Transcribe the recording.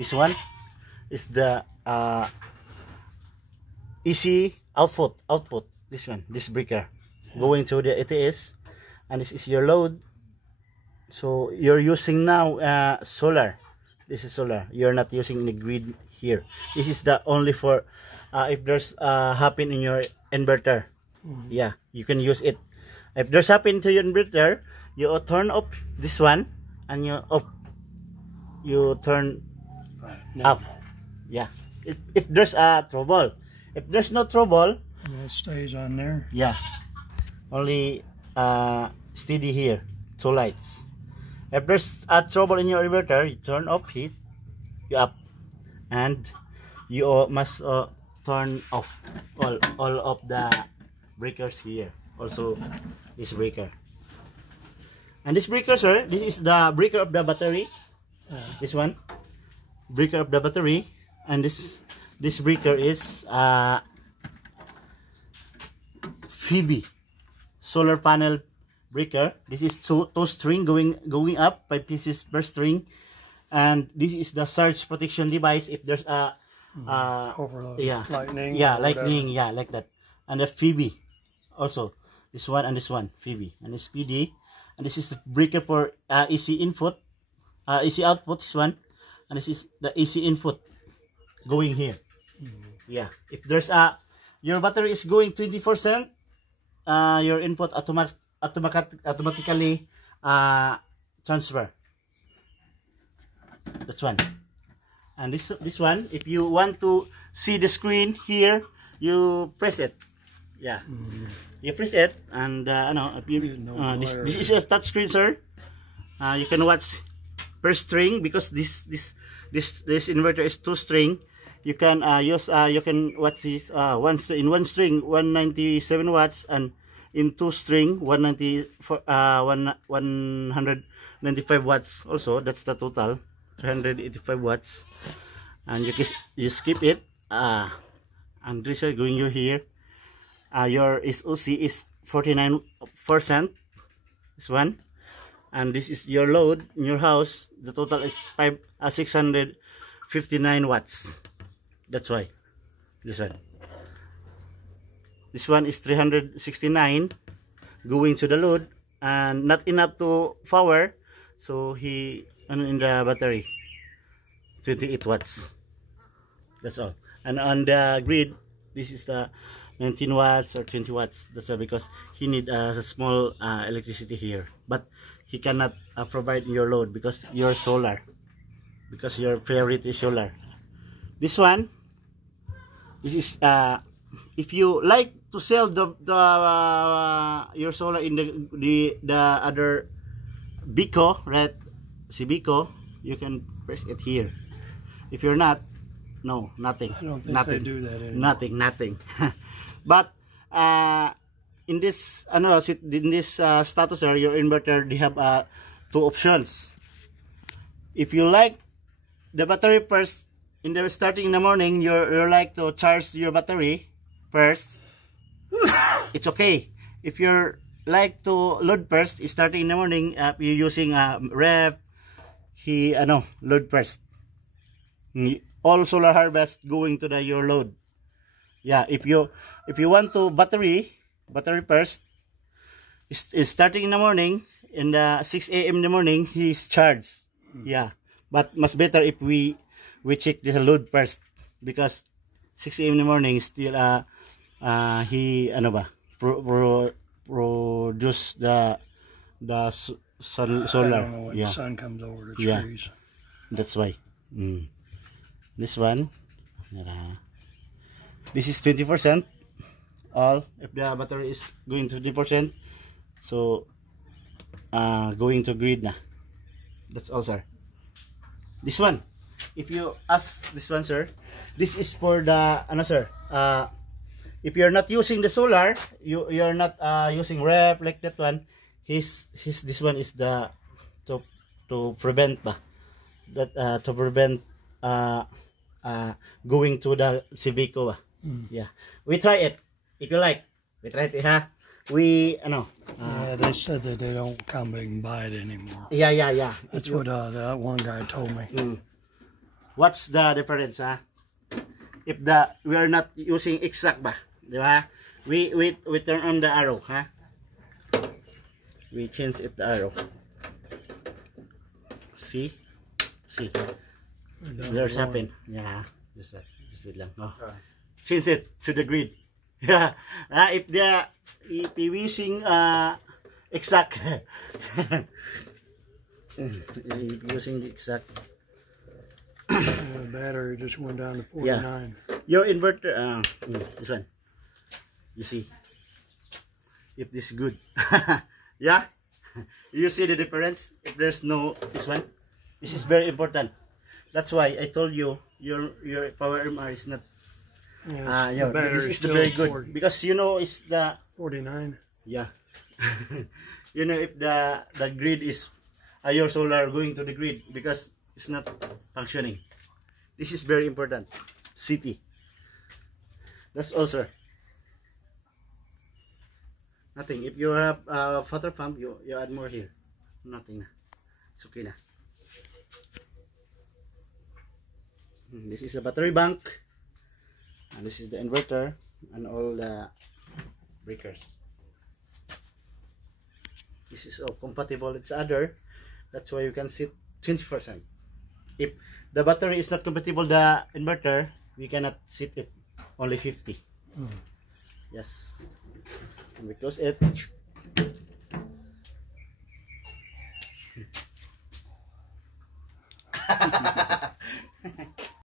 This one is the easy output. This one, this breaker, going to the ATS, and this is your load. So you're using now solar. This is solar. You're not using the grid here. This is the only for if there's happen in your inverter. Yeah, you can use it. If there's happen to your inverter, you turn off this one, and you turn off. Yeah. If there's a trouble, if there's no trouble, it stays on there. Yeah. Only steady here. 2 lights. If there's a trouble in your inverter, you turn off it, you up, and you must turn off all of the breakers here. Also, this breaker. And this breaker, sir, this is the breaker of the battery. This one, breaker of the battery, and this breaker is Phoebe solar panel breaker. This is two string going up, 5 pieces per string, and this is the surge protection device if there's a overload, lightning, whatever. yeah, like that. And the Phoebe also, this one and this one, Phoebe, and this PD, and this is the breaker for AC input, AC output, this one, and this is the AC input going here. Yeah, if there's your battery is going 20%, your input automatically transfer. That's one. And this one, if you want to see the screen here, you press it. Yeah, you press it, and if you this is a touch screen, sir. You can watch per string, because this inverter is 2 string. You can you can watch this in 1 string 197 watts, and in 2 string 195 watts also. That's the total 385 watts. And you skip it, and this is going here. Your SOC is 49%, this one, and this is your load in your house. The total is 659 watts. That's why this one is 369 going to the load, and not enough to power, so he in the battery 28 watts. That's all. And on the grid, this is the 19 watts or 20 watts. That's all, because he need a small electricity here, but he cannot provide your load because you're solar, because your favorite is solar. This one, this is if you like to sell your solar in the other Bico, right? Bico, you can press it here. If you're not, no, nothing. I don't think nothing. they do that anymore. Nothing. But in this status, your inverter, they have 2 options. If you like the battery first, starting in the morning, you like to charge your battery first, it's okay. If you're like to load first, starting in the morning, you're using ref, load first. All solar harvest going to your load. Yeah, if you want to battery first, is starting in the morning, in the 6 a.m. in the morning, he's charged. Yeah, but much better if we check the load first, because 6 a.m. in the morning still he produce the solar. When yeah, the sun comes over the yeah, trees. that's why. This one, this is 20%. All if the battery is going to 20%, so going to grid na. That's all, sir. This one, if you ask this one, sir, this is for the sir. If you're not using the solar, you're not using rep like that one. This one is the to prevent going to the Civico. Yeah, we try it. If you like, we try it. Yeah, they said that they don't come and buy it anymore. Yeah. That's what that one guy told me. What's the difference, ha? If we are not using exact ba, di ba? We turn on the arrow, ha? We change it the arrow. See? There's happen. Yeah. Just wait lang. Oh. Change it to the grid. Yeah. If we using exact using the exact The battery just went down to 49. Yeah. Your inverter this one. You see if this is good. Yeah. You see the difference if there's no this one. This is very important. That's why I told you your power MR is not this is the very good 40, because you know it's the 49. yeah. You know if the grid is your solar going to the grid because it's not functioning. This is very important. CP. That's all, sir. Nothing. If you have water pump, you add more here. Nothing. It's okay na. This is a battery bank. And this is the inverter and all the breakers. This is all compatible with each other. That's why you can set 20%. If the battery is not compatible the inverter, we cannot set it only 50. Yes. And we close it.